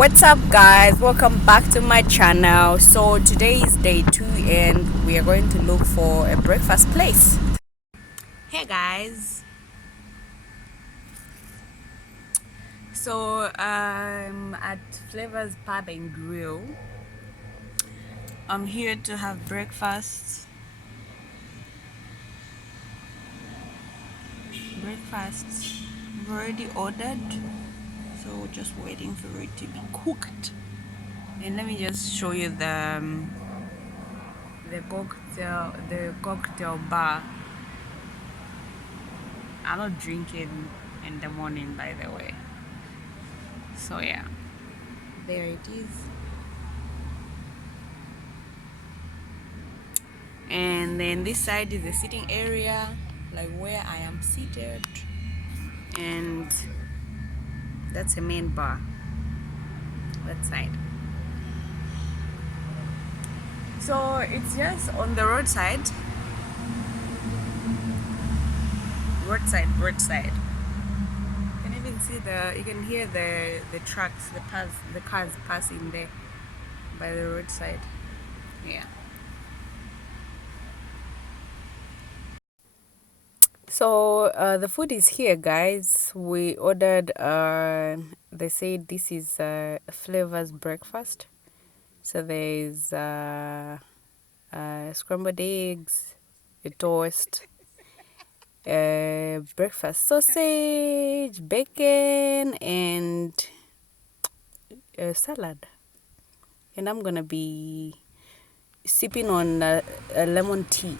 What's up, guys? Welcome back to my channel. So today is day 2 and we are going to look for a breakfast place. Hey guys, so I'm at Flavors Pub and Grill. I'm here to have breakfast. I've already ordered, so just waiting for it to be cooked. And let me just show you the cocktail bar. I'm not drinking in the morning, by the way. So yeah, there it is. And then this side is the sitting area, like where I am seated, and that's the main bar, that side. So it's just on the roadside. You can even see you can hear the trucks, the cars passing there by the roadside. Yeah. So the food is here, guys. We ordered. They said this is Flavors breakfast. So there's scrambled eggs, a toast, breakfast sausage, bacon, and a salad. And I'm gonna be sipping on a lemon tea.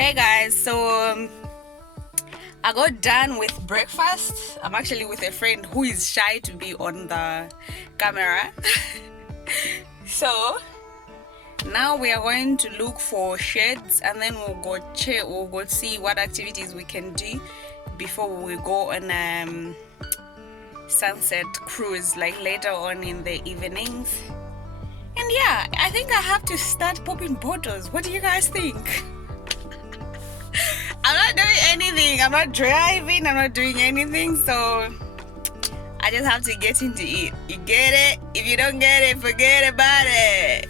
Hey guys, so I got done with breakfast. I'm actually with a friend who is shy to be on the camera. So now we are going to look for sheds, and then we'll go see what activities we can do before we go on sunset cruise, like later on in the evenings. And yeah, I think I have to start popping bottles. What do you guys think? I'm not doing anything. I'm not driving. I'm not doing anything. So I just have to get into it. You get it? If you don't get it, forget about it.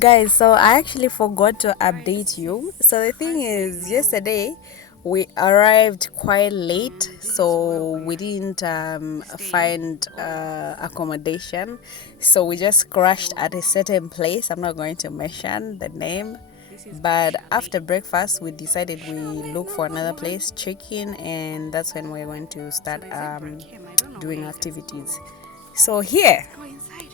Guys, so I actually forgot to update you. So the thing is, yesterday we arrived quite late, so we didn't find accommodation. So we just crashed at a certain place. I'm not going to mention the name, but after breakfast we decided we look for another place, check in, and that's when we're going to start doing activities. So here, go inside.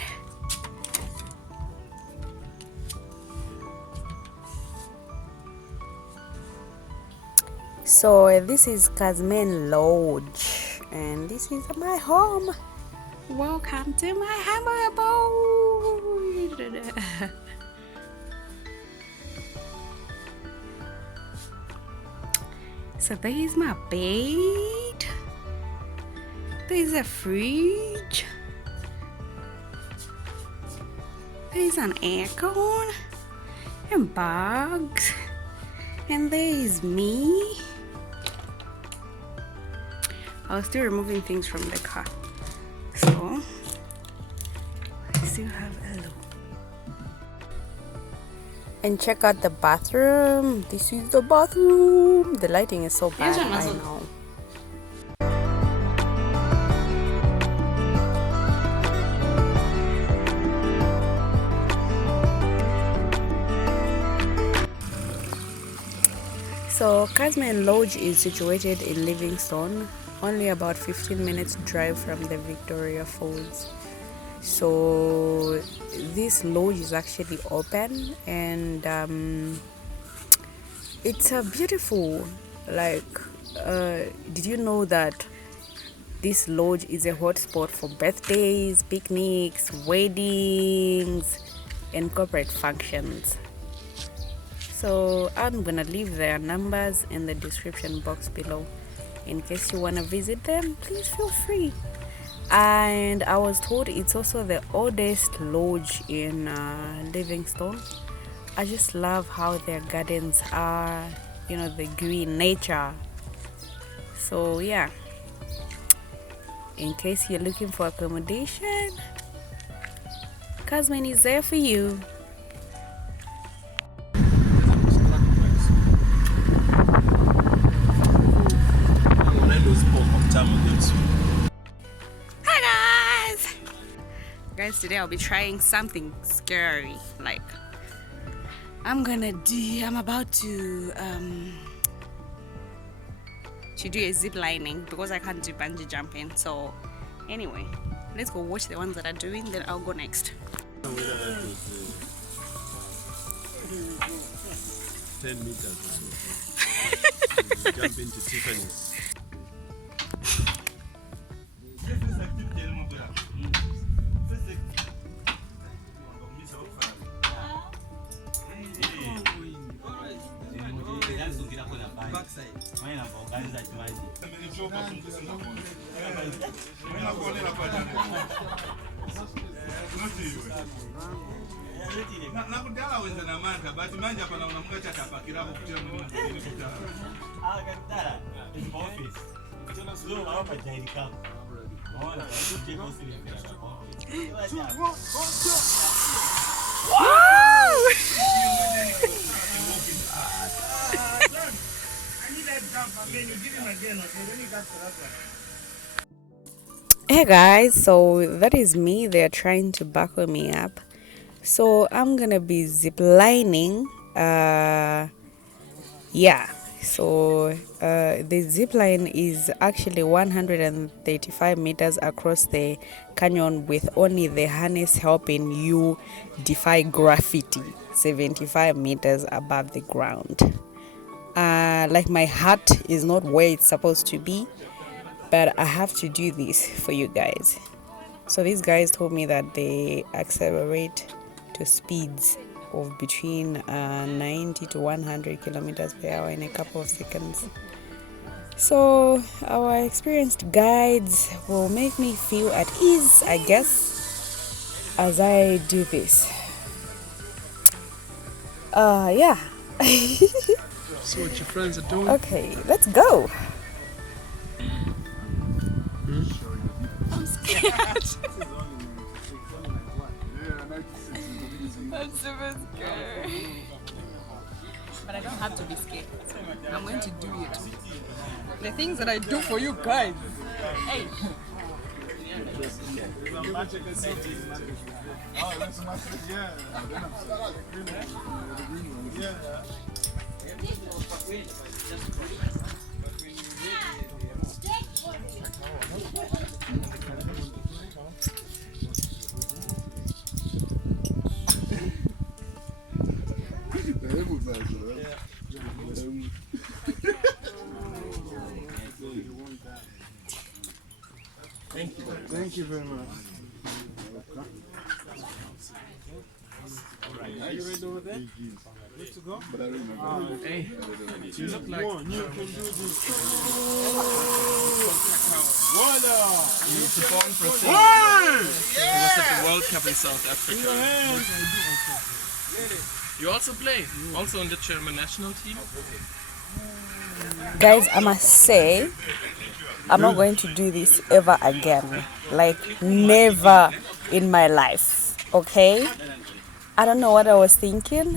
So this is Kazmin Lodge, and this is my home. Welcome to my hamburger abode. So there is my bed. There's a fridge. There's an aircon and bags. And there is me. I was still removing things from the car, so I still have hello. And check out the bathroom. This is the bathroom. The lighting is so bad. I know. So Kazmin Lodge is situated in Livingstone, only about 15 minutes drive from the Victoria Falls. So this lodge is actually open, and it's a beautiful, did you know that this lodge is a hotspot for birthdays, picnics, weddings, and corporate functions? So I'm gonna leave their numbers in the description box below. In case you wanna visit them, please feel free. And I was told it's also the oldest lodge in Livingstone. I just love how their gardens are, you know, the green nature. So yeah, in case you're looking for accommodation, Kazmin is there for you. Guys, today I'll be trying something scary. Like I'm about to do a zip lining because I can't do bungee jumping. So anyway, let's go watch the ones that are doing, then I'll go next. 10 meters or so. Jump into Tiffany's. Hey guys, so that is me. They're trying to buckle me up, so I'm gonna be zip lining. So the zip line is actually 135 meters across the canyon, with only the harness helping you defy gravity 75 meters above the ground. Like my heart is not where it's supposed to be, but I have to do this for you guys. So these guys told me that they accelerate to speeds of between 90 to 100 kilometers per hour in a couple of seconds. So our experienced guides will make me feel at ease, I guess, as I do this. Yeah. So what your friends are doing? Okay, let's go. I'm scared. I'm super scared. But I don't have to be scared. I'm going to do it. The things that I do for you guys. Hey. Thank you very much. Are you ready over there? Good to go? Hey, you look like you can do this. Voila! You performed for Senegal. It was at the World Cup in South Africa. You also play? Also on the German national team? Guys, I must say, I'm not going to do this ever again. Like, never in my life. Okay? I don't know what I was thinking.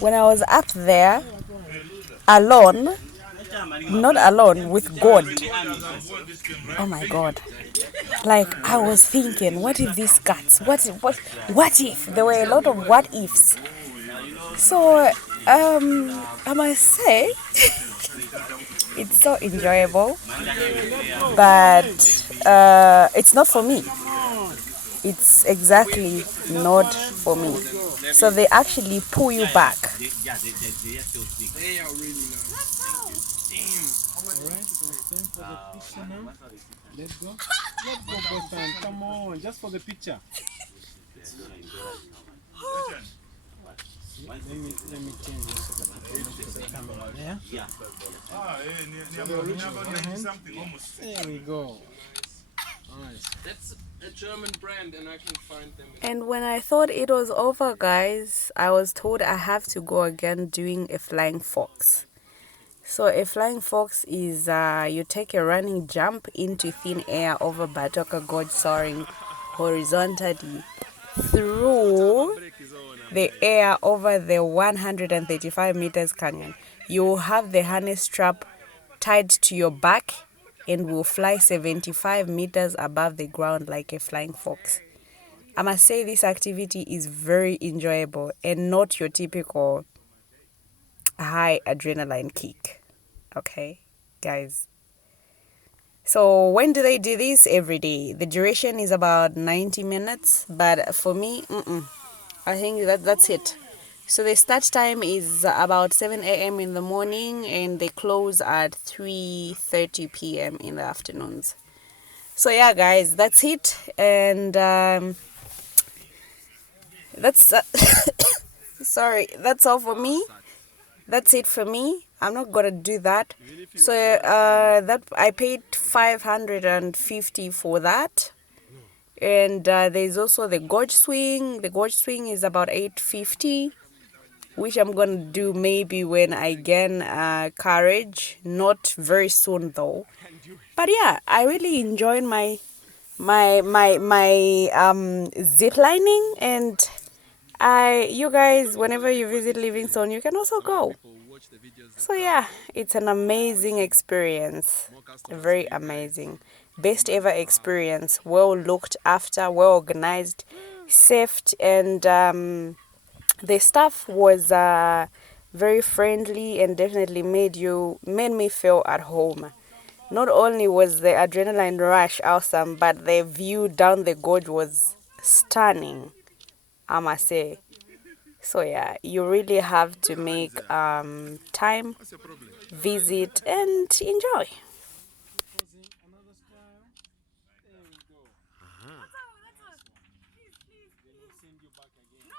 When I was up there, alone, not alone, with God. Oh my God. Like, I was thinking, what if this cuts? What if? There were a lot of what ifs. So, I must say, it's so enjoyable, but it's not for me. It's exactly not for me. So they actually pull you back. They are really nice. Alright, it's time for the picture now. Let's go. Let's go, Boston. Come on, just for the picture. Let me change this so that I can look at the camera there. There we go. Nice. That's a German brand and I can find them. And when I thought it was over, guys, I was told I have to go again doing a flying fox. So a flying fox is you take a running jump into thin air over Batoka Gorge, soaring horizontally through the air over the 135 meters canyon. You will have the harness strap tied to your back and will fly 75 meters above the ground like a flying fox. I must say this activity is very enjoyable and not your typical high adrenaline kick. Okay, guys. So when do they do this? Every day. The duration is about 90 minutes, but for me, I think that's it. So the start time is about 7 a.m. in the morning and they close at 3:30 p.m. in the afternoons. So yeah, guys, that's it. And that's that's all for me. That's it for me. I'm not gonna do that. So that I paid 550 for that. And there's also the Gorge Swing. The Gorge Swing is about 850, which I'm gonna do maybe when I gain courage. Not very soon though. But yeah, I really enjoyed my zip lining, and you guys, whenever you visit Livingstone, you can also go. So yeah, it's an amazing experience. Very amazing. Best ever experience. Well looked after, well organized, safe, and the staff was very friendly and definitely made me feel at home. Not only was the adrenaline rush awesome, but the view down the gorge was stunning, I must say. So yeah, you really have to make time, visit, and enjoy. Another style. There we go. They will send you back again.